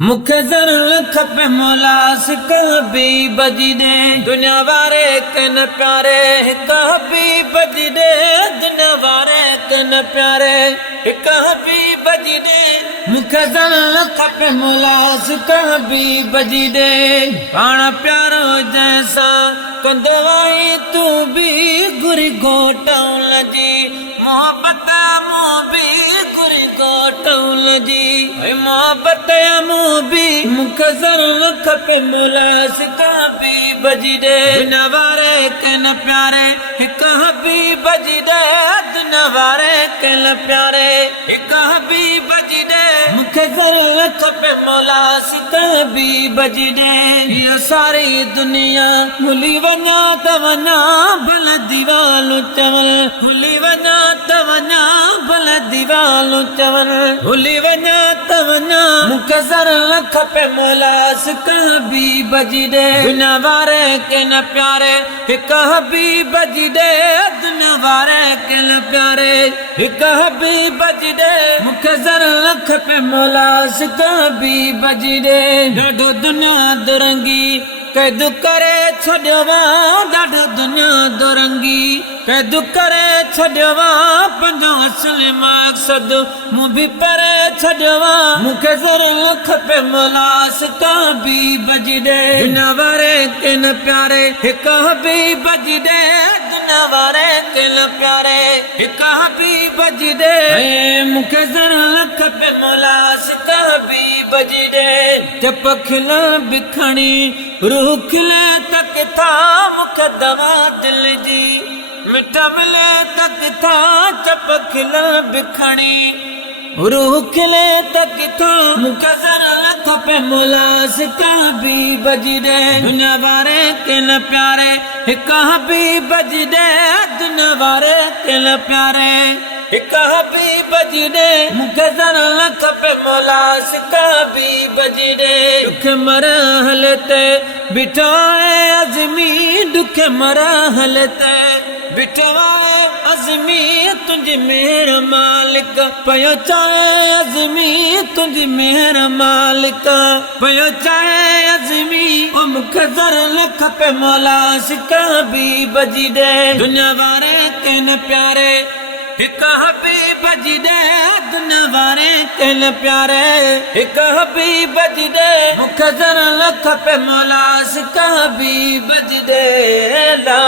मुखे ज़रूरत खपे मौला सिकल भी बजी दे दुनिया वारे कन प्यारे हिकु भी बजी दे दुनिया वारे कन प्यारे हिकु भी बजी दे मुखे ज़रूरत खपे मौला सिकल भी बजी दे पाण प्यारो जैसा कंदो आई तू भी गुरी घोटौल जी मोहब्बत मो भी गुरी घोटौल जी मोहब्बत मो भी मुखे ज़रूरत खपे मौला सिका भी बजी दे दुनिया वारे कन प्यारे हिकु भी बजी दे दुनिया वारे कन प्यारे हिकु भी बजी दे मुखे ज़रूरत खपे मौला सिका भी बजी दे ये सारी दुनिया भुली वञा त वञा भल दीवालू चवल भुली वञा त वञा भल दीवालू चवल भुली वञा त वञा मुखे ज़रूरत खपे मौला सिका भी बजी दे दुनिया वारे के न प्यारे हिकु भी बजी दे दुनिया वारे के न प्यारे हिकु भी बजी दे मुखे ज़रूरत खपे मौला सिका भी बजी दे ॾाढो दुनिया दुरंगी कैदु करे छॾियो ॾाढो दुनिया दुरंगी कैदु करे छॾियो पंहिंजो असुल मक़सद मूं बि परे छॾियो मूंखे ज़रूरत खपे मौला सिका भी बजी दे दुनिया वारे के न प्यारे हिकु भी बजी दे दुनिया वारे के न प्यारे हिकु भी बजी दे मूंखे ज़रूरत खपे मौला सिका भी बजी दे चप खिल बिखणी रूह खिले तक था मुखे दवा दिल जी मिठा मिले तक था चप खिल बिखणी रूह खिले तक था मुखे ज़रूरत खपे मौला सिका भी बजी दे दुनिया वारे के न प्यारे हिकु भी बजी दे दुनिया वारे के न प्यारे हिकु भी बजी दे मुखे ज़रूरत खपे मौला सिका भी बजी दे दुख मरहल ते बिठो अज़मी दुख मरहल ते बिठो अज़मी तुंहिंजी मेहर मालिक पयो चाहे अज़मी तुंहिंजी मेहर मालिक पयो चाहे अज़मी ओ मुखे ज़रूरत खपे मौला सिका भी बजी दे दुनिया वारे के न प्यारे हिकु भी बजी दे दुनिया वारे के न प्यारे हिकु भी बजी दे मुखे ज़रूरत खपे मौला सिका भी बजी दे ला